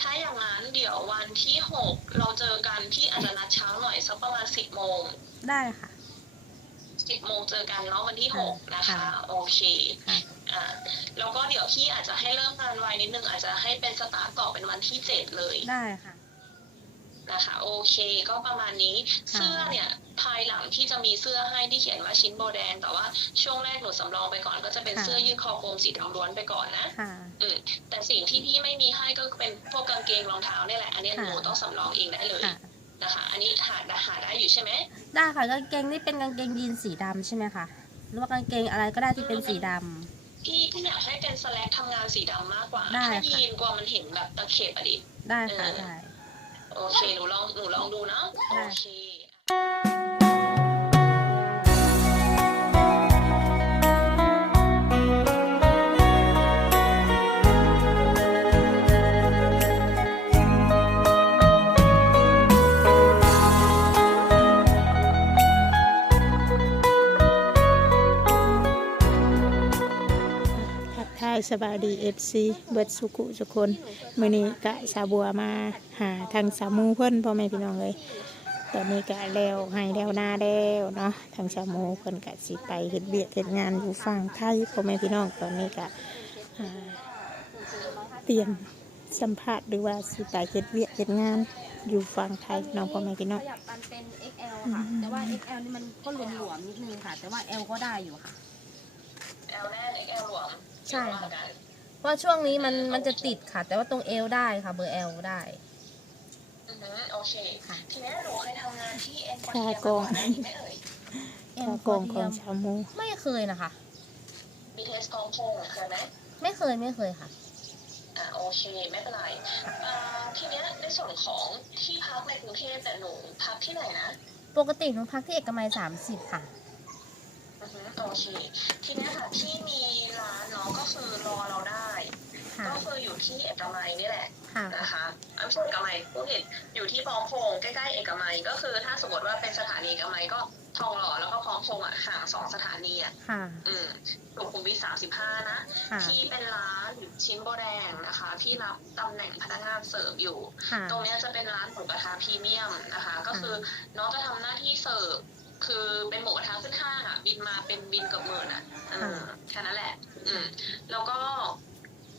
ถ้าอย่างนั้นเดี๋ยววันที่หกเราเจอกันที่อาจจะนัดเช้าหน่อยสักประมาณสิบโมงได้ค่ะสิบโมงเจอกันเนาะวันที่หกนะคะค่ะโอเคค่ะอ่าแล้วก็เดี๋ยวพี่อาจจะให้เริ่มงานไวนิดนึงอาจจะให้เป็นสตาร์ทต่อเป็นวันที่เจ็ดเลยได้ค่ะ นะคะโอเคก็ประมาณนี้ค่ะเสื้อเนี่ยภายหลังที่จะมีเสื้อให้ที่เขียนว่าชิ้นโบแดง แต่ว่าช่วงแรกหนูสำรองไปก่อน ก็จะเป็นเสื้อยืดคอกลมสีดำล้วนไปก่อนนะค่ะอืมแต่สิ่งที่พี่ไม่มีให้ก็เป็นพวกกางเกงรองเท้าเนี่ยแหละ อันเนี้ยค่ะหนูต้องสำรองเองได้เลยค่ะนะคะอันนี้หาหาได้อยู่ใช่ไหมได้ค่ะกางเกงนี่เป็นกางเกงยีนสีดำใช่ไหมคะหรือว่ากางเกงอะไรก็ได้ที่เป็นสีดำพี่พี่อยากให้เป็นสแลกทำงานสีดำมากกว่าได้ถ้าค่ะยีนกลัวมันเห็นแบบตะเข็บอะดิได้ค่ะเออได้ โอเค หนูลอง หนูลองดูเนาะได้โอเค สบายดีเอฟซีเบิดสุขุสุคนมื้อนี้กะสาวบัวมาหาทางสามูเพิ่นพ่อแม่พี่น้องเลยตอนนี้กะแล้วให้แล้วหน้าแล้วเนาะทางสามูเพิ่นกะสิไปเฮ็ดเบียกเฮ็ดงานอยู่ฝั่งไทยพ่อแม่พี่น้องตอนนี้กะอ่าเตรียมสัมภาษณ์หรือว่าสิไปเฮ็ดเบียกเฮ็ดงานอยู่ฝั่งไทยเน้องพ่อแม่พี่น้องขยับมันเป็น XL ค่ะ แต่ว่า XL นี่มันก็หลวมๆนิดนึงค่ะ แต่ว่า L ก็ได้อยู่ค่ะแอลแน่นแอลหลวม ใช่ค่ะว่ากันเพราะช่วงนี้มันมันจะติดค่ะ แต่ว่าตรง L ได้ค่ะ เบอร์ L ได้อือฮึโอเคค่ะทีนี้หนูเคยทำงานที่เอ็นค่ะเทียกองมาก่อนหน้านี้ไหมเอ่ย M ข้าวกองของสามูไม่เคยนะคะมีเทสกองโพงเคยไหมไม่เคยไม่เคยค่ะอ่าโอเคไม่เป็นไรอ่าทีเนี้ยในส่วนของที่พักในกรุงเทพแต่ยหนูพักที่ไหนนะปกติหนูพักที่เอกมัย30ค่ะอือฮึ โอเค ทีเนี้ยค่ะที่มีร้านเนาะก็คือรอเราได้ ค่ะ ก็คืออยู่ที่เอกมัยนี่แหละ ค่ะ นะคะอันส่วนเอกมัยผู้เห็นอยู่ที่พร้อมพงษ์ใกล้ๆเอกมัยก็คือถ้าสมมติว่าเป็นสถานีเอกมัยก็ทองหล่อแล้วก็พร้อมพงษ์อะห่างสองสถานีอะค่ะ อืมสุขุมวิทสามสิบห้านะ ค่ะ ที่เป็นร้านชิ้นโบแดงนะคะที่รับตำแหน่งพนักงานเสิร์ฟอยู่ ค่ะ ตรงเนี้ยจะเป็นร้านหมูกระทะพรีเมียมนะคะ ก็คือน้องจะทำหน้าที่เสิร์ฟ คือเป็นหมูกระทะขึ้นห้างอะ บินมาเป็นบินเกับหมื่นอะเออแค่นั้นแหละ อืม แล้วก็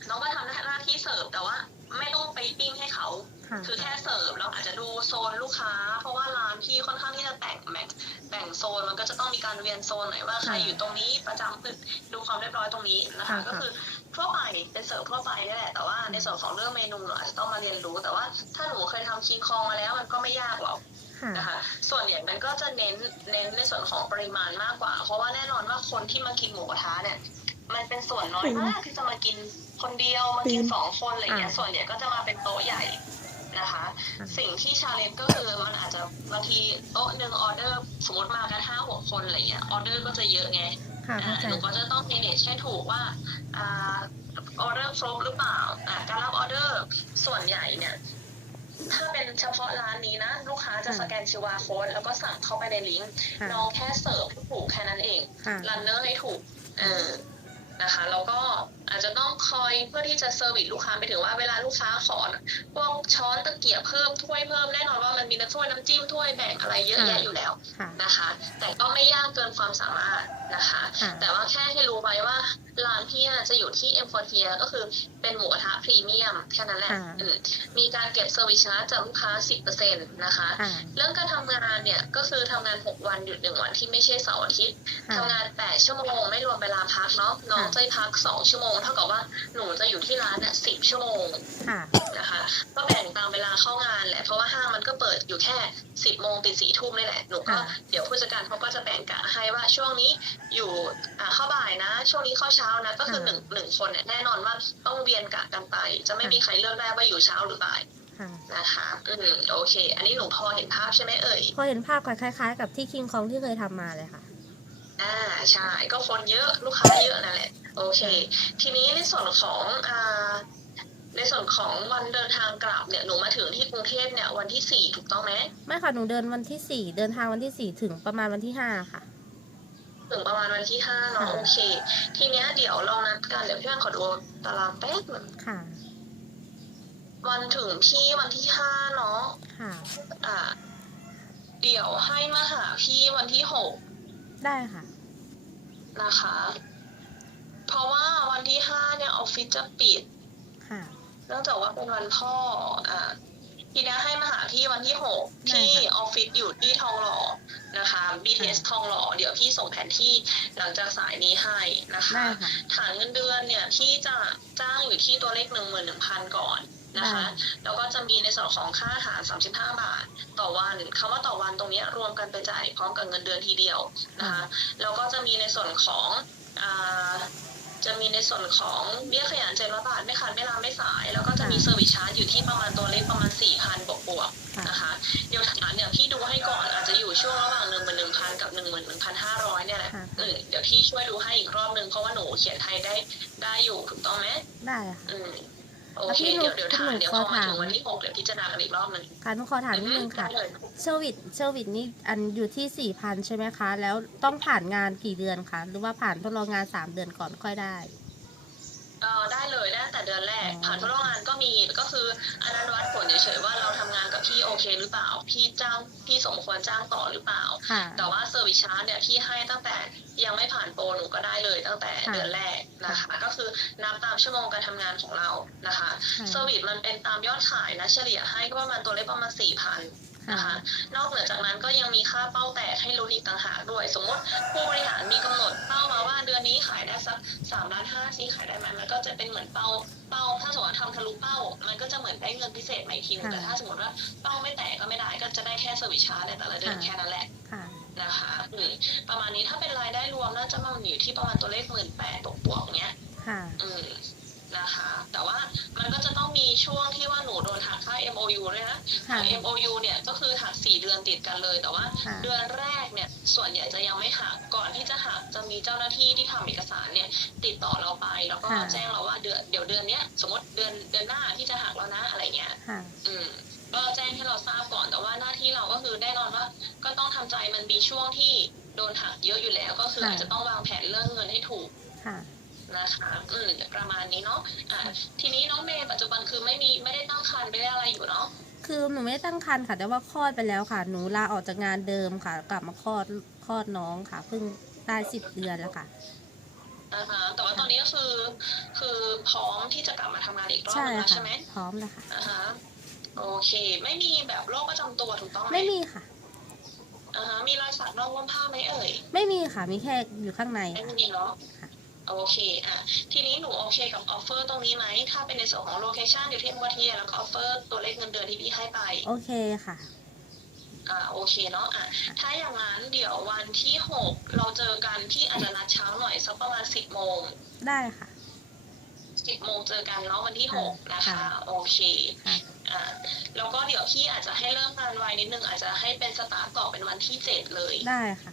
น้องก็ทำหน้าที่เสิร์ฟแต่ว่าไม่ต้องไปปิ้งให้เขาค่ะคือแค่เสิร์ฟเราอาจจะดูโซนลูกค้า เพราะว่าร้านพี่ค่อนข้างที่จะแต่งแม็กแบ่งโซนมันก็จะต้องมีการเวียนโซนหน่อยว่าใครอยู่ตรงนี้ประจำคือดูความเรียบร้อยตรงนี้นะคะค่ะก็คือทั่วไปเป็นเสิร์ฟทั่วไปนี่แหละแต่ว่าในส่วนของเรื่องเมนูหนูอาจจะต้องมาเรียนรู้ แต่ว่าถ้าหนูเคยทำคิงคองมาแล้วมันก็ไม่ยากหรอกค่ะ นะคะส่วนใหญ่มันก็จะเน้นเน้นในส่วนของปริมาณมากกว่า เพราะว่าแน่นอนว่าคนที่มากินหมูกระทะเนี่ยมันเป็นส่วนน้อยมากที่จะมากินคนเดียวมากินสองคนอะไรเงี้ยอ่าส่วนใหญ่ก็จะมาเป็นโต๊ะใหญ่นะคะอ่าสิ่งที่ชาเลนจ์ก็คือมันอาจจะบางทีโต๊ะหนึ่งออเดอร์สมมติมากันห้าหกคนอะไรเงี้ยออเดอร์ก็จะเยอะไงค่ะอ่าเข้าใจหนูก็จะต้อง manage ให้ถูกว่าอ่าออเดอร์ครบหรือเปล่าอ่าการรับออเดอร์ส่วนใหญ่เนี่ย ถ้าเป็นเฉพาะร้านนี้นะ ลูกค้าจะค่ะสแกน QR code แล้วก็สั่งเข้าไปในลิงก์ค่ะน้องแค่เสิร์ฟให้ถูกแค่นั้นเองค่ะรันเนอร์ให้ถูกเออนะคะแล้วก็อาจจะต้องคอยเพื่อที่จะเซอร์วิสลูกค้าไปถึงว่าเวลาลูกค้าขอพวกช้อนตะเกียบเพิ่มถ้วยเพิ่มแน่นอนว่ามันมีน้ำถ้วยน้ำจิ้มถ้วยแบ่งอะไรเยอะแยะอยู่แล้วค่ะนะคะ แต่ก็ไม่ยากเกินความสามารถนะคะค่ะแต่ว่าแค่ให้รู้ไว้ว่า ร้านพี่น่ะจะอยู่ที่เอ็มฟอร์เทียก็คือเป็นหมูกระทะพรีเมียมแค่นั้นแหละค่ะอืมมีการเก็บเซอร์วิสชาร์จจากลูกค้า 10%นะคะค่ะเรื่องการทำงานเนี่ยก็คือทำงาน 6 วันหยุด1วันที่ไม่ใช่เสาร์อาทิตย์ค่ะทำงาน 8 ชั่วโมงไม่รวมเวลาพักเนาะน้องค่ะจะพัก 2 ชั่วโมง เท่ากับว่าหนูจะอยู่ที่ร้านเนี่ย10ชั่วโมงค่ะนะคะ ก็แบ่งตามเวลาเข้างานแหละเพราะว่าห้างมันก็เปิดอยู่แค่ 10 โมงปิด4ทุ่มนี่แหละหนูก็ค่ะเดี๋ยวผู้จัดการเขาก็จะแบ่งกะให้ว่าช่วงนี้อยู่อ่าเข้าบ่ายนะ ช่วงนี้เข้าเช้านะก็คือหนึ่งหนึ่งคนเนี่ยแน่นอนว่าต้องเวียนกะกันไป จะไม่มีใครเลือกได้ว่าอยู่เช้าหรือบ่ายค่ะนะคะอืมโอเค อันนี้หนูพอเห็นภาพใช่ไหมเอ่ยพอเห็นภาพคล้าย ๆ กับที่คิงคองที่เคยทำมาเลยค่ะอ่าใช่ก็คนเยอะลูกค้าเยอะนั่นแหละ โอเค ทีนี้ในส่วนของอ่าในส่วนของวันเดินทางกลับเนี่ยหนูมาถึงที่กรุงเทพเนี่ยวันที่สี่ถูกต้องไหมไม่ค่ะหนูเดินวันที่สี่เดินทางวันที่สี่ถึงประมาณวันที่ห้าค่ะ ถึงประมาณวันที่ห้าเนาะค่ะโอเค ทีเนี้ยเดี๋ยวเรานัดกันเดี๋ยวพี่วันขอดูตารางแป๊บหนึงค่ะ วันถึงที่วันที่ห้าเนาะค่ะ อ่า เดี๋ยวให้มาหาพี่วันที่หกได้ค่ะ นะคะ เพราะว่าวันที่ห้าเนี่ยออฟฟิศจะปิด ค่ะ เนื่องจากว่าเป็นวันพ่อ อ่า ทีนี้ให้มาหาพี่วันที่หกได้ที่ค่ะออฟฟิศอยู่ที่ทองหล่อนะคะ BTS ทองหล่อเดี๋ยวพี่ส่งแผนที่หลังจากสายนี้ให้นะคะได้ค่ะฐานเงินเดือนเนี่ยพี่จะจ้างอยู่ที่ตัวเลขหนึ่งหมื่นหนึ่งพันก่อนนะคะได้แล้วก็จะมีในส่วนของค่าอาหาร 35 บาท ต่อวันคำว่าต่อวันตรงเนี้ยรวมกันไปจ่ายพร้อมกับเงินเดือนทีเดียวนะคะ แล้วก็จะมีในส่วนของอ่า จะมีในส่วนของเบี้ยขยันเจ็ดร้อยบาทไม่ขาดไม่ลาไม่สาย แล้วก็จะมีค่ะเซอร์วิสชาร์จอยู่ที่ประมาณตัวเลขประมาณสี่พันบวกบวกๆค่ะนะคะเดี๋ยวฐานเนี่ยพี่ดูให้ก่อนอาจจะอยู่ช่วงระหว่างหนึ่งหมื่นหนึ่งพันกับหนึ่งหมื่นหนึ่งพันห้าร้อยเนี่ยแหละค่ะเออเดี๋ยวพี่ช่วยดูให้อีกรอบนึงเพราะว่าหนูเขียนไทยได้ได้อยู่ถูกต้องไหมได้ค่ะอืม โอแล้วเคพี่หนูเดี๋ยวเดี๋ยวถามหนูเดี๋ยวขพออมาถามถึงวันที่หกเดี๋ยวพิจารณากันอีกรอบหนึ่งค่ะหนูขอถามนิดนึงค่ะได้เลยเชอร์วิตเชอร์วิตนี่อันอยู่ที่สี่พันใช่ไหมคะ แล้วต้องผ่านงานกี่เดือนคะ หรือว่าผ่านทดลองงานสามเดือนก่อนค่อยได้ เออได้เลยได้ตั้งแต่เดือนแรกอ๋อผ่านทดลองงานก็มีก็คืออันนั้นวัดผลเฉยๆว่าเราทำงานกับพี่โอเคหรือเปล่า พี่จ้างพี่สมควรจ้างต่อหรือเปล่าค่ะแต่ว่าเซอร์วิสชาร์จเนี่ยพี่ให้ตั้งแต่ยังไม่ผ่านโปรหนูก็ได้เลยตั้งแต่ค่ะเดือนแรกนะคะ ก็คือนับตามชั่วโมงการทำงานของเรานะคะค่ะเซอร์วิสมันเป็นตามยอดขายนะเฉลี่ยให้ก็ประมาณตัวเลขประมาณสี่พันค่ะ นะคะนอกเหนือจากนั้นก็ยังมีค่าเป้าแตกให้ลุ้นอีกต่างหากด้วย สมมติผู้บริหารมีกำหนดเป้ามาว่าเดือนนี้ขายได้สักสามล้านห้าซีขายได้ไหมมันก็จะเป็นเหมือนเป้าเป้า ถ้าสมมติว่าทำทะลุเป้า มันก็จะเหมือนได้เงินพิเศษใหม่ทีนึงค่ะแต่ถ้าสมมติว่าเป้าไม่แตกก็ไม่ได้ก็จะได้แค่สวิชชาร์จในแต่ละเดือนค่ะแค่นั้นแหละค่ะนะคะหรือประมาณนี้ถ้าเป็นรายได้รวมน่าจะมันอยู่ที่ประมาณตัวเลขหมื่นแปดบวกๆเนี้ยค่ะอืม นะคะ แต่ว่ามันก็จะต้องมีช่วงที่ว่าหนูโดนหักค่า MOU ด้วยนะ ค่ะ MOU เนี่ยก็คือหักสี่เดือนติดกันเลย แต่ว่าค่ะ เดือนแรกเนี่ยส่วนใหญ่จะยังไม่หัก ก่อนที่จะหักจะมีเจ้าหน้าที่ที่ทำเอกสารเนี่ยติดต่อเราไป แล้วก็ค่ะ แจ้งเราว่าเดือนเดี๋ยวเดือนเนี้ยสมมติเดือนเดือนหน้าที่จะหักแล้วนะอะไรเงี้ย ค่ะ อืมก็แจ้งให้เราทราบก่อนแต่ว่าหน้าที่เราก็คือแน่นอนว่า ก็ต้องทำใจมันมีช่วงที่โดนหักเยอะอยู่แล้ว ก็คือค่ะ อาจจะต้องวางแผนเรื่องเงินให้ถูก ค่ะ นะคะอืมประมาณนี้เนาะอะทีนี้น้องเมย์ปัจจุบันคือไม่มีไม่ได้ตั้งครรภ์ไม่ได้อะไรอยู่เนาะคือหนูไม่ได้ตั้งครรภ์ค่ะ แต่ว่าคลอดไปแล้วค่ะ หนูลาออกจากงานเดิมค่ะ กลับมาคลอดคลอดน้องค่ะ เพิ่งได้สิบเดือนแล้วค่ะนะคะแต่ว่าตอนนี้ก็คือ คือพร้อมที่จะกลับมาทำงานอีกรอบใช่นึงแล้วค่ะใช่ไหมพร้อมแล้วค่ะอ่าฮะโอเค ไม่มีแบบโรคประจำตัวถูกต้องไหมไม่มีค่ะอ่าฮะมีรอยสักนอกร่มผ้าไหมเอ่ย ไม่มีค่ะ มีแค่อยู่ข้างในไม่ค่ะมีเนาะค่ะ โอเคอะทีนี้หนูโอเคกับออฟเฟอร์ตรงนี้ไหม ถ้าเป็นในส่วนของโลเคชันอยู่ที่เอ็มวเทียแล้วก็ออฟเฟอร์ตัวเลขเงินเดือนที่พี่ให้ไป โอเคค่ะอ่าโอเคเนาะอะถ้าอย่างนั้นเดี๋ยววันที่หกเราเจอกันที่อาจจะนัดเช้าหน่อยสักประมาณสิบโมงได้ค่ะสิบโมงเจอกันเนาะวันที่หกนะคะค่ะโอเคค่ะอ่าแล้วก็เดี๋ยวพี่อาจจะให้เริ่มงานไวนิดนึงอาจจะให้เป็นสตาร์ทต่อเป็นวันที่เจ็ดเลยได้ค่ะ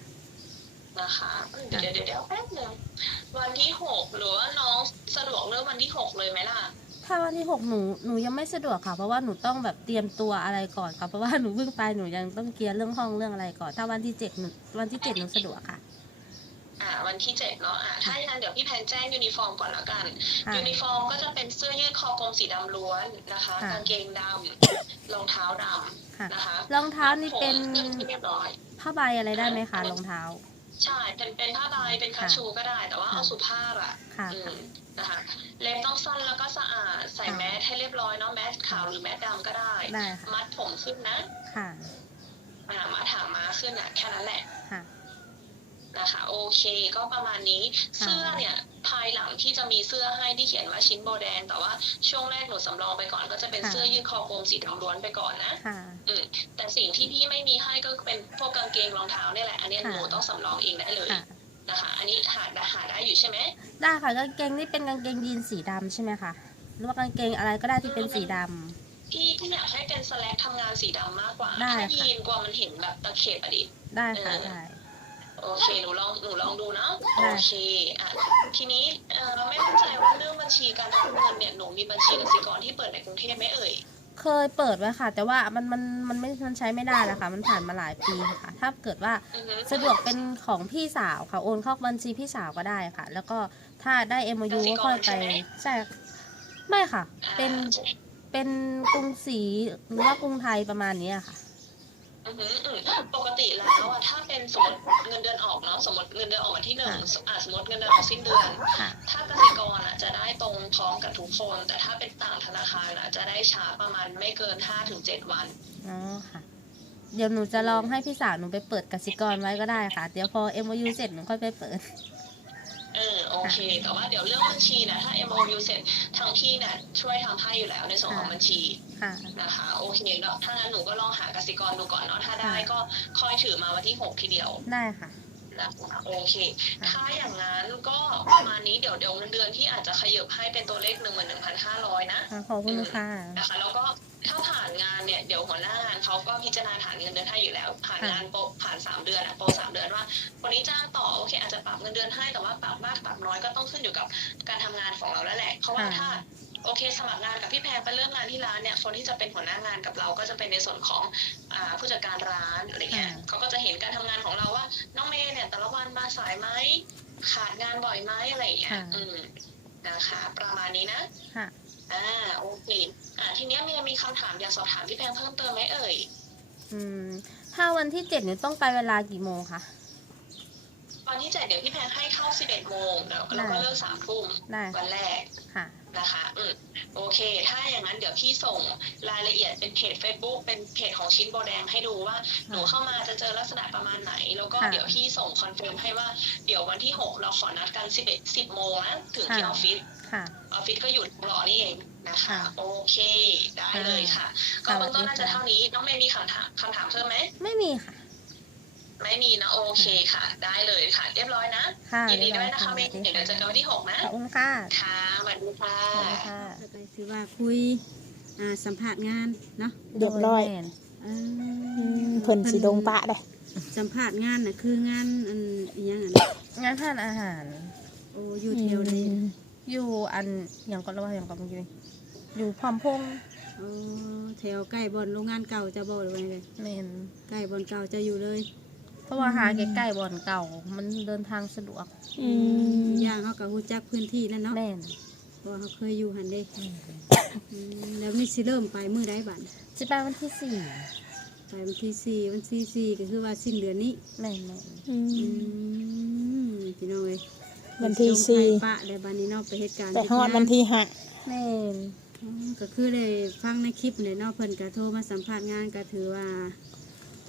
นะคะเดี๋ยวเดี๋ยวเดี๋ยวแป๊บนึงวันที่หกหรือว่าน้องสะดวกเริ่มวันที่หกเลยไหมล่ะถ้าวันที่หกหนูหนูยังไม่สะดวกค่ะ เพราะว่าหนูต้องแบบเตรียมตัวอะไรก่อนค่ะเพราะว่าหนูเพิ่งไปหนูยังต้องเคลียร์เรื่องห้องเรื่องอะไรก่อนถ้าวันที่เจ็ดหนูวันที่เจ็ดหนูสะดวกค่ะอ่าวันที่เจ็ดเนาะอ่าถ้าอย่างนั้นเดี๋ยวพี่แพนแจ้งยูนิฟอร์มก่อนแล้วกันค่ะยูนิฟอร์มก็จะเป็นเสื้อยืดคอกลมสีดำล้วนนะคะค่ะกางเกงดำรองเท้าดค่ะำนะคะรองเท้านี่เป็นผมเรียบร้อยผ้าใบอะไรได้ไหมคะรองเท้า ใช่เป็นเป็นผ้าใบเป็นคาค่ะชูก็ได้ แต่ว่าค่ะเอาสุภาพอะค่ะอืมนะคะเล็บต้องสั้นแล้วก็สะอาดใส่ค่ะแมสให้เรียบร้อยเนาะแมสขาวหรือแมสดำก็ได้ได้ค่ะมัดผมขึ้นนะค่ะอ่ามัดถามม้าขึ้นอะแค่นั้นแหละค่ะ นะคะ โอเคก็ประมาณนี้ค่ะเสื้อเนี่ยภายหลังที่จะมีเสื้อให้ที่เขียนว่าชิ้นโบแดง แต่ว่าช่วงแรกหนูสำรองไปก่อน ก็จะเป็นเสื้อยืดคอกลมสีดำล้วนไปก่อนนะค่ะอืมแต่สิ่งที่พี่ไม่มีให้ก็เป็นพวกกางเกงรองเท้าเนี่ยแหละ อันเนี้ยค่ะหนูต้องสำรองเองได้เลยค่ะนะคะ อันนี้หาได้หาได้อยู่ใช่ไหมได้ค่ะกางเกงนี่เป็นกางเกงยีนสีดำใช่ไหมคะหรือว่ากางเกงอะไรก็ได้ที่เป็นสีดำพี่พี่อยากให้เป็นสแลกทำงานสีดำมากกว่าได้ถ้าค่ะยีนกว่ามันเห็นแบบตะเข็บอะดิได้ค่ะเออได้ โอเคหนูลองหนูลองดูนะได้โอเคอะทีนี้เอ่อไม่แน่ใจว่าเรื่องบัญชีการรับเงินเนี่ยหนูมีบัญชีกสิกรที่เปิดในกรุงเทพไหมเอ่ยเคยเปิดไว้ค่ะ แต่ว่ามันมันมันไม่มันใช้ไม่ได้แล้วค่ะ มันผ่านมาหลายปีค่ะ ถ้าเกิดว่าอือฮึสะดวกเป็นของพี่สาวค่ะโอนเข้าบัญชีพี่สาวก็ได้ค่ะ แล้วก็ถ้าได้ MOU ก็ค่อยไปใช่ไม่ค่ะเป็นเป็นกรุงศรีหรือว่ากรุงไทยประมาณเนี้ยค่ะอือหืออืม ปกติแล้วอะถ้าเป็นสมมติเงินเดือนออกเนาะสมมติเงินเดือนออกวันที่หนึ่งค่ะอ่าสมมติเงินเดือนออกสิ้นเดือนค่ะถ้ากสิกรอะจะได้ตรงพร้อมกับทุกคน แต่ถ้าเป็นต่างธนาคารอะจะได้ช้าประมาณไม่เกินห้าถึงเจ็ดวันอ๋อค่ะ เดี๋ยวหนูจะลองให้พี่สาวหนูไปเปิดกสิกรไว้ก็ได้ค่ะ เดี๋ยวพอ MOU เสร็จหนูค่อยไปเปิดเออโอเค แต่ว่าเดี๋ยวเรื่องบัญชีนะถ้า MOU เสร็จทางพี่เนี่ยช่วยทำให้อยู่แล้วในส่วนของบัญชีค่ะ นะคะโอเคแล้วถ้างั้นหนูก็ลองหากสิกรดูก่อนเนาะถ้าได้ก็ค่อยถือมาวันที่หกทีเดียวได้ค่ะนะคะโอเคค่ะถ้าอย่างนั้นก็ประมาณนี้เดี๋ยวเดี๋ยวเงินเดือนที่อาจจะขยับให้เป็นตัวเลขหนึ่งหมื่นหนึ่งพันห้าร้อยนะค่ะขอบคุณค่ะนะคะแล้วก็ถ้าผ่านงานเนี่ยเดี๋ยวหัวหน้างานเขาก็พิจารณาฐานเงินเดือนให้อยู่แล้ว ผ่านค่ะงานโปรผ่านสามเดือนอะโปรสามเดือนว่าคนนี้จ้างต่อโอเคอาจจะปรับเงินเดือนให้แต่ว่าปรับมากปรับน้อยก็ต้องขึ้นอยู่กับการทำงานของเราแล้วแหละเพราะว่าถ้า โอเคสมัครงานกับพี่แพรไปเรื่องงานที่ร้านเนี่ยคนที่จะเป็นหัวหน้างานกับเราก็จะเป็นในส่วนของอ่าผู้จัดการร้านอะไรเงี้ยค่ะเขาก็จะเห็นการทำงานของเราว่า น้องเมย์เนี่ยแต่ละวันมาสายไหมขาดงานบ่อยไหมอะไรอย่างเงี้ยค่ะอืมนะคะ ประมาณนี้นะค่ะอ่าโอเคอ่าทีเนี้ยเมียมีคำถามอยากสอบถามพี่แพงเพิ่มเติมไหมเอ่ยอืมถ้าวันที่เจ็ดหนูต้องไปเวลากี่โมงคะตอนที่เจ็ดเดี๋ยวพี่แพงให้เข้า11โมงแล้วแล้วก็ได้เลิกสามทุ่มได้วันแรกค่ะ นะคะอืมโอเค ถ้าอย่างนั้นเดี๋ยวพี่ส่งรายละเอียดเป็นเพจ Facebook เป็นเพจของชิ้นโบแดงให้ดูว่า หนูเข้ามาจะเจอลักษณะประมาณไหน แล้วก็ค่ะเดี๋ยวพี่ส่งคอนเฟิร์มให้ว่าเดี๋ยววันที่หกเราขอนัดกัน 11 10โมงนะถึงที่อค่ะอฟฟิศค่ะออฟฟิศก็อยู่รอนี่เองนะคะค่ะโอเค ได้เลยค่ะ ก็ค่ะเบื้องต้นสวัน่าสดีจะค่ะเท่านี้ น้องเมย์มีคำถามคำถามเพิ่มไหม ไม่มีค่ะ ไม่มีนะโอเคค่ะ ได้เลยค่ะ เรียบร้อยนะค่ะยินดีด้วยเรียบร้อยนะคะค่ะเมย์เดี๋ยวเราเจอกันวันที่หกนะขอบคุณค่ะค่ะสวัสดีค่ะขอบคุณค่ะไปคือว่าคุยอ่าสัมภาษณ์งานเนาะเรียบร้อยโดแม่นเอ่ออืมเพิ่นสิลงปะได้สัมภาษณ์งานน่ะคืองานอันอีหยังอะงานทานอาหารโอ้อยู่แถวใดอืมอยู่อันอย่างก็ระว่าอย่างก็เมื่อกี้นี่อยู่พร้อมพงษ์โอ้แถวใกล้บ่อนโรงงานเก่าจะบ่หรือว่าไงแม่นใกล้บ่อนเก่าจะอยู่เลยเพ ราะว่าหาใกล้ๆบ่อนเก่า มันเดินทางสะดวกอืมอย่างเขาก็รู้จักพื้นที่นั่นเนาะแม่นเพราะว่าเขาเคยอยู่หันเด้อืมแล้วนี่สิเริ่มไปมื้อใดบัดจะไปวันที่สี่ไปวันที่สี่วันที่สี่ก็คือว่าสิ้นเดือนนี้แม่นแม่นอือืม มพี่น้องเอ้ยวันที่สี่ ลงไปปะได้บัดนี้เนาะไปเหตุการณ์ไปฮอดวันที่ห้าแม่นอ๋อก็คือได้ฟังในคลิปเลยเนาะเพิ่นก็โทรมาสัมภาษณ์งานก็ถือว่า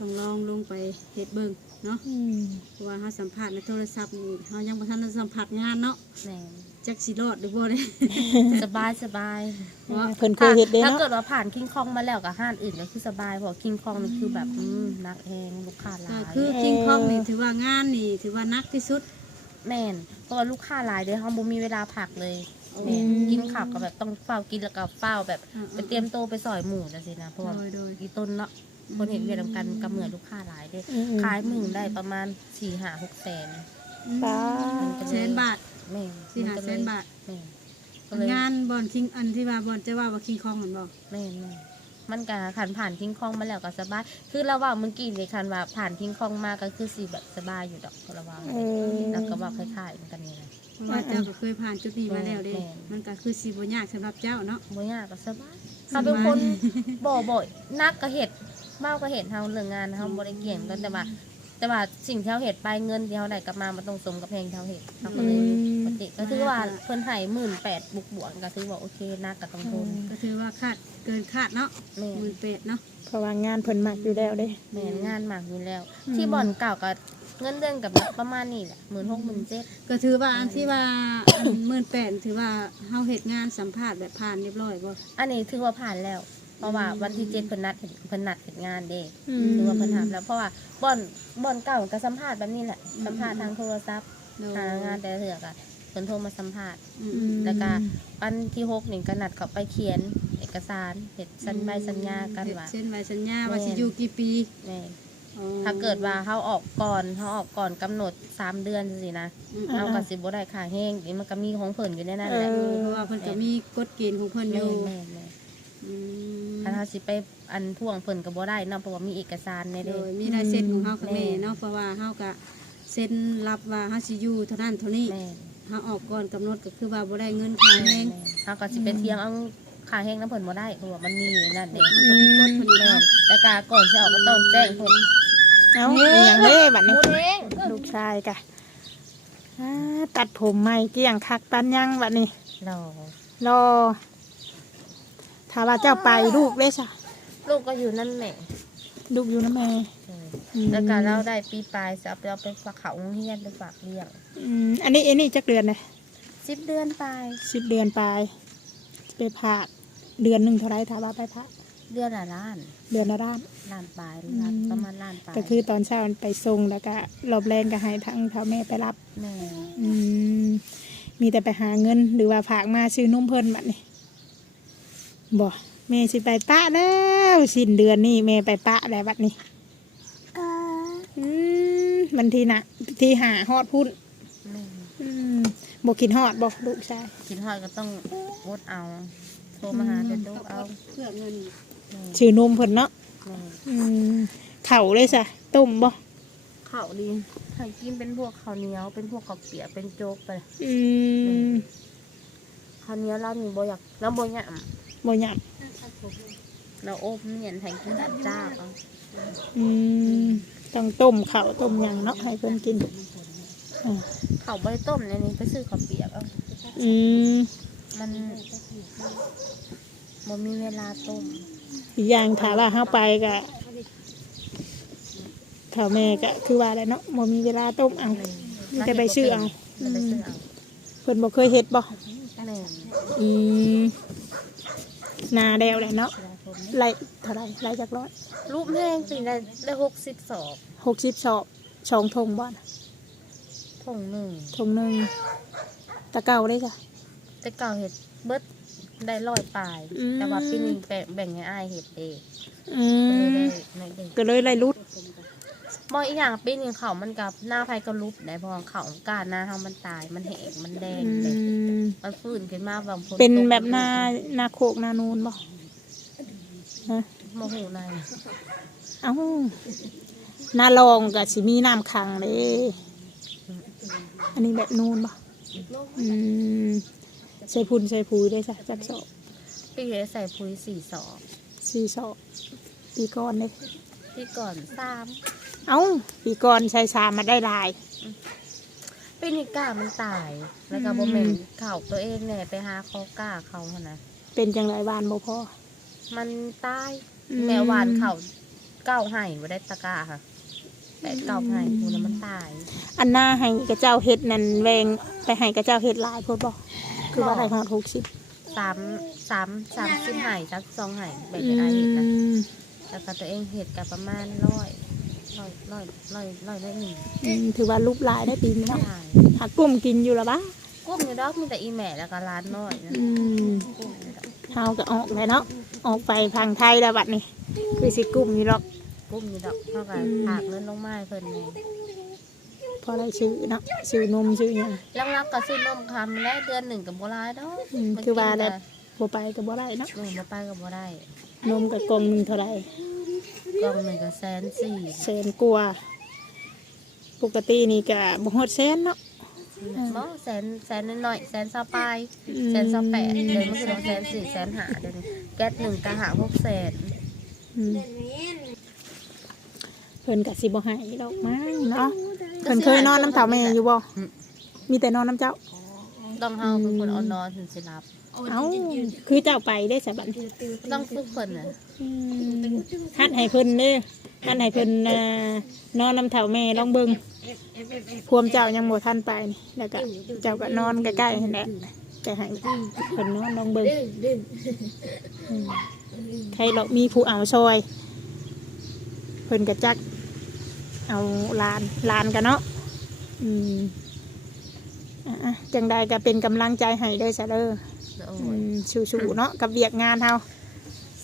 ต้องลองลงไปเฮ็ดเบิ่งเนาะอืมเพราะว่าเฮาสัมภาษณ์ในโทรศัพท์นี่เฮายังบ่ทันได้สัมผัสงานเนาะแม่นจักสิรอดหรือบ่ได้สบายสบายว่าเพิ่นเคยเฮ็ดเด้ถ้าเนาะเกิดว่าผ่านคิงคองมาแล้วกับห้านอื่นก็คือสบายเพราะคิงคองนี่คือแบบอืมนักเองลูกค้าหลาก็ยคือคิงคองนี่ถือว่างานนี่ถือว่าหนักที่สุด แม่นเพราะว่าลูกค้าหลายเด้อเขาบ่มีเวลาพักเลยแม่นอืมกินข้าวก็แบบต้องเฝ้ากินแล้วก็เฝ้าแบบอ่าไปเตรียมโตวไปสอยหมูจังซี่นะเพราะว่าโดยโดย อีต้นเนาะ คนเห็นเวียดนามกันกับเหมือนลูกค้าหลายเด้อืมอืมขายมึงได้ประมาณ4 5 6แสนป้า แสนบาทแม่นสี่ห้าแสนบาท แม่นก็เลยงานบอนคิงอันที่ว่าบอนจะว่าว่าคิงคองเหมือนบ่แม่นแม่นมันก็ขันผ่านทิ้งคลองมาแล้วก็สบาย คือระหว่างเมื่อกี้เลยคันว่าผ่านทิ้งคลองมาก็คือสีแบบสบายอยู่ดอกระหว่างเออ แล้วก็ว่าคล้ายๆกันนี่แหละ เพราะว่าเจ้าก็เคยผ่านจุดนี้มาแล้วเด้ แม่น มันก็คือสิบ่ยากสำหรับเจ้าเนาะ บ่ยากก็สบายถ้าเป็นคนบ่บ่อยนักก็เห็ด เมาก็เห็ดเฮาเรื่องงานเฮาบ่ได้เกี่ยงกันแต่ว่าแต่ว่าสิ่งที่เฮาเห็ดไปเงินที่เฮาได้กลับมามันต้องสมกับเพลงที่เฮาเห็ดเฮาก็เลยอืม ปกติก็ถือว่าเพิ่นให้18,000บวกบวกๆก็ถือว่าโอเคนักก็ต้องทนก็ถือว่าคาดเกินคาดเนาะแม่นหมื่นแปดเนาะ เพราะว่างานเพิ่นมักอยู่แล้วเด้ แม่นงานหมากอยู่แล้ว อืม ที่บ่อนเก่าก็เงินเดือนกับประมาณนี้แหละ16,000 17,000ก็ถือว่าอันที่ว่าอันหมื่นแปดถือว่าเฮาเฮ็ดงานสัมภาษณ์แบบผ่านเรียบร้อยบ่อันนี้ถือว่าผ่านแล้ว เพราะว่าอืมวันที่เจ็ดเพิ่นนัดเห็นเพิ่นนัดเห็นงานเด้อืมถือว่าเพิ่นทำแล้วเพราะว่าบ่อนบ่อนเก่าก็สัมภาษณ์แบบนี้แหละสัมภาษณ์ทางโทรศัพท์โดยหางานแต่ละเถือกอะเพิ่นโทรมาสัมภาษณ์อืมอืมแล้วก็ วันที่หกนี่ก็นัดเขาไปเขียน เอกสารเฮ็ดสัญใบสัญญากันว่า เช่นใบสัญญาว่าแม่นสิอยู่กี่ปีแม่อ๋อถ้าเกิดว่าเฮาออกก่อนเฮาออกก่อนกำหนดสามเดือนสินะอืมเฮาก็สิบ่ได้ค่าแห้งนี่มันก็มีของเพิ่นอยู่ในนั้นแหละ เออ เพราะว่าเพิ่นก็มีกฎเกณฑ์ของเพิ่นอแม่ยู่ แม่แม่ อืมถ้าเฮาสิไปอันพ่วงเพิ่นก็บ่ได้เนาะเพราะว่ามีเอกสารในโดเด้ยมีลายเซ็นของเฮากับแม่แม่เนาะเพราะว่าเฮาก็เซ็นรับว่าเฮาสิอยู่เท่านั้นเท่านี้แม่เฮาออกก่อนกำหนดก็คือว่าบ่ได้เงินค่าแรงเขาก็สิไปเที่ยงเอาคขาแห้งน้ำเพิ่นบ่ได้เพราะว่ามันมีนั่นเองมันก็ผิดกฎพอดีแม่เนาะนแต่กาก่อนจะออกก็ต้องแจ้งเพิ่นเอ้าเป็นหยังเด้บัดหนี้มูเด้งลูกชายกะอ่าตัดผมใหม่เกลี้ยงคักปันยังบัดนี้รอรอ ถ้าว่าเจ้าไปลูกได้ซะลูกก็อยู่นั่นแหละลูกอยู่นะแม่เอออืมแล้วการเราได้ปีปลายจะเอาไปเอาไปฝากเขาโรงเรียนไปฝากเลี้ยงอืมอันนี้อันนี้จักเดือนเลยสิบเดือนปลายสิบเดือนปลายไปพากเดือนหนึ่งเท่าไรถ้าว่าไปพากเดือนละล้านเดือนละด้าน ล้านปลายล้านประมาณล้านปลายก็คือตอนเช้าไปส่งแล้วก็รอบแรงก็ให้ทั้งเท่าแม่ไปรับ แม่อืมมีแต่ไปหาเงินหรือว่าฝากมาซื้อนมเพิ่นบัดนี้ บ่แม่สิไปปะแล้วสิ้นเดือนนี่แม่ไปปะแล้วบัดนี้อืมมันทีน่ะที่หาฮอดพุ่นแม่อืมบ่กินฮอดบ่ลูกชายกินหอยก็ต้องงดเอาโทรมาหาเด็กดูเอาเพื่อเงินแม่ชื่อนมเพิ่นเนาะแม่อืมเข่าเลยซะต้มบ่ข้าวดีให้กินเป็นพวกข้าวเหนียวเป็นพวกข้าวเปียกเป็นโจ๊กไปอืมข้าวเหนียวเรามีบ่อยากเราบ่อยาก บ่หยับเราอบเนี่ยให้กินกับจ้าเอาอืมต้องต้มเข่าวต้มหยังเนาะให้เพิ่นกินอ่าข้าวใบต้มในนี้ไปซื้อข้าวเปียกเอาอืมมันบ่มีเวลาต้มอีกอย่างถ้าว่าเฮาไปก็ถ้าแม่ก็คือว่าแหละเนาะบ่มีเวลาต้มเอา มีแต่ไปซื้อเอาแต่ไปซื้อเอาเพิ่นบ่เคยเฮ็ดบ่แม่อืม นาแดวแหละเนาะไล่เท่าไหร่ไล่จักร้อยรูปแห้งปีได้ได้หกสิบสอง60ชอบสองทงบ่น่ะถุงหนึ่งทงหนึงตะเก่าได้จ้ะ แต่เก่าเห็ดเบิดได้ร้อยปลาย อืม แต่ว่าปีนี้แบ่งแบ่งให้อ้ายเห็ดเองอืก็เลยมได้ในเด็กก็เลยไล่รุด มองอีกอย่างปีนี้เขามันกับหน้าไฟก็รุบได้เพอเขากล้าหน้าเฮามันตาย มันแหกมันแดงอืเลยมมันฟื้นขึ้นมาบางคนเป็นแบบนานาโคกนานูนบ่ฮะโมโหในายเอ้านาลองกับสิมีน้ำขังเลยอันนี้แบบนูนบ่อืมใส่พุ่นใส่ปุ๋ยได้จ้ะจักสอบปีนี้ใส่ปุ๋ยสี่สอบสี่สอบปีก่อนเลย ปีก่อนสามเอ้าปีก่อนใส่สามมาได้หลายปีนี้กล้ามันตาย แล้วก็อืมบ่แม่นเข่าตัวเองเนี่ยไปหาเขากล้าเขาหั่นนะเป็นจังไรวานบ่พอมันตายอืมแม่วานเขาเก้าไห้บ่ได้ตะกร้าค่ะแปดเก้าไห้คูนั้นมันตาย อันหน้าให้กระเจ้าเฮ็ดนั่นแวงไปให้กระเจ้าเฮ็ดหลายโพดบ่คือว่าได้ฮอดหกสิบสามสามสามสิบไห่สามสองไห่แบ่งเป็นอาเห็ดนะอืม แล้วก็ตัวเองเห็ดกับประมาณร้อยร้อยร้อยร้อยร้อยได้หนึ่งอืมถือว่ารูปหลายได้ปีนี้เนาะใช่หักกลุ่มกินอยู่ละบ้ากุ้มอยู่ดอกมีแต่อีแม่แล้วก็ร้านน้อยนะอืมกุ้มอยู่ดอกเฮาก็ออกเลยเนาะออกไปทางไทยแล้วบัดนี้ คือสิกลุ่มอยู่หรอก กุ้มอยู่ดอกเท่ากับอืมผากเงินลงมาให้เพิ่นไงพอได้ซื้อเนาะซื้อนมซื้อหยัง ลังรักก็ซื้อนมคำและเดือนหนึ่งกับบัร้ายดอกอืมคือว่าแล้ว บ่ไปก็บ่ได้เนาะ หนึ่งมาไปกับบัได้ นมกับกล่องหนึงเท่าไหร่กล่องหนึ่งก็แสนสี่แสนกว่าปกตินี่ก็บ่ฮอดแสนเนาะบ่แสนแสนน้อยๆแสนสาปลายอืมแสนสาแปดเดือนมันคือแสนสี่แสนหาเดือนแก๊สหนึ่งกะหาหกแสนอืมเพิ่นก็สิบ่ให้ดอกมั้งเนาะเพิ่นเคยนอนน้ำเต่าแม่อยู่บ่มีแต่นอนน้ำเจ้า ต้องเฮาเป็นคนเอานอนถึงสิรับ เอ้าคือเจ้าไปได้สะบัดต้องฝึกเพิ่นน่ะอืมฮัดให้เพิ่นเด้อฮัดให้เพิ่นอ่านอนน้ำเต่าแม่ลองเบิ่งความเจ้ายังบ่ทันไปนี่แล้วก็เจ้าก็นอนใกล้ๆนั่นแหละจะให้เพิ่นนอนลองเบิ่งอืมใครหรอกมีผู้เอาซอย เพิ่นก็จัก เอาลานลานกันเนาะอืม อะๆจังใดก็เป็นกำลังใจให้เด้อซะเด้อโอ้อืยมสู้ๆเนาะกับเวียกงานเฮา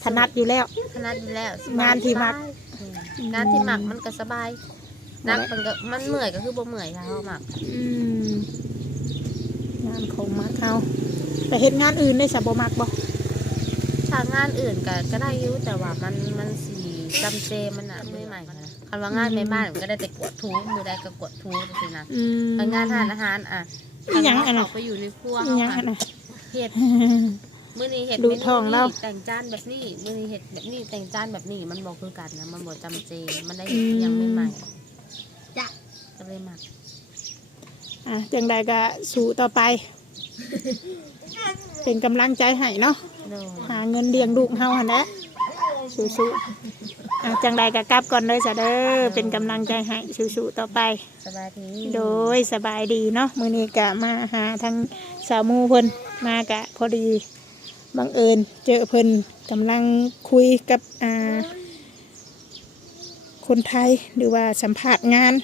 ถนัดอยู่แล้ว ขนาดนี้แล้วสบยงานที่มัก อืมงานที่หมักมันก็สบายนักมันก็มันเหนื่อยก็คือบ่เหนื่อยถ้าเฮาหมักอืมงานของมักเฮาไปเฮ็ดงานอื่นได้สะบ่มักบ่ถ้างานอื่นก็ก็ได้อยู่แต่ว่ามันมันสีจำเจมันอะไม่ใหม่นะคันว่างานในบ้านมันก็ได้แต่กวดทูมือใดก็กวดทูสินะ อืมแต่งานทานอาหารอะ อีหยังอันน่ะเขาไปอยู่ในครัวอีหยังอันเขาน่ะเฮ็ด มื้อนี้เห็ดดูเมนูท้องเรานี้แต่งจานแบบนี้ มื้อนี้เห็ดแบบนี้แต่งจานแบบนี้มันบ่คือกันนะมันบ่จำเจมันได้อืมยังใหม่ๆจ้ะก็เลยมักอะจังใดก็สู้ต่อไป เป็นกำลังใจให้เนาะ โดยหาเงินเลี้ยงลูกเฮาหั่นแหละสู้ ๆอะจังใดก็กลับก่อนเลยซะเด้อเป็นกำลังใจให้สู้ๆต่อไป สบายดี โดยสบายดีเนาะมื้อนี้กะมาหาทางสาวหมูเพิ่นมากะพอดีบังเอิญเจอเพิ่นกำลังคุยกับอ่าคนไทยหรือว่าสัมภาษณ์งาน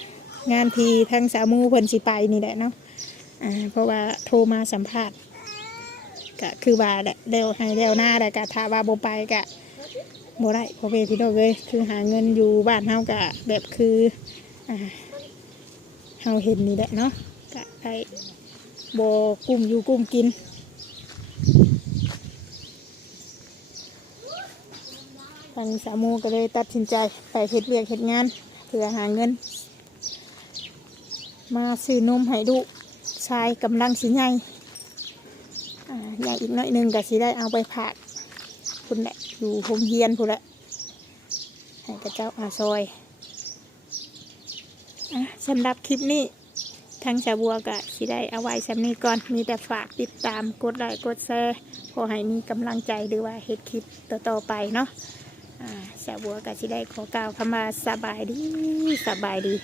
งานที่ทางสาวหมูเพิ่นสิไปนี่แหละเนาะอ่าเพราะว่าโทรมาสัมภาษณ์ก็คือว่าแหละเร็วให้เร็วหน้าแต่กะถ้าว่าบ่ไปกะ บ่ได้เพอเวพี่น้องเลยคือหาเงินอยู่บ้านเฮากะแบบคือเฮาเห็นนี่แหละเนาะกะได้บกุ้มอยู่กุ้มกินทางสามูก็เลยตัดสินใจไปเฮ็ดเรียกเฮ็ดงานเพื่อหาเงิน มาซื้อนมให้ลูกชายกำลังสิใหญ่ใหญ่อีกน้อยนึงก็สิได้เอาไปผาก คุณแหละอยู่โรงเรียนพุ่นแหละให้กับเจ้าอาซอยอสำหรับคลิปนี้ทางชาบัวก็สิได้เอาไว้สำนี้ก่อน มีแต่ฝากติดตามกดไลค์กดแชร์พอให้มีกำลังใจหรือว่าเฮ็ดคลิปต่อๆไปเนาะอ่าชาบัวก็สิได้ขอกล่าวคำว่าสบายดีสบายดี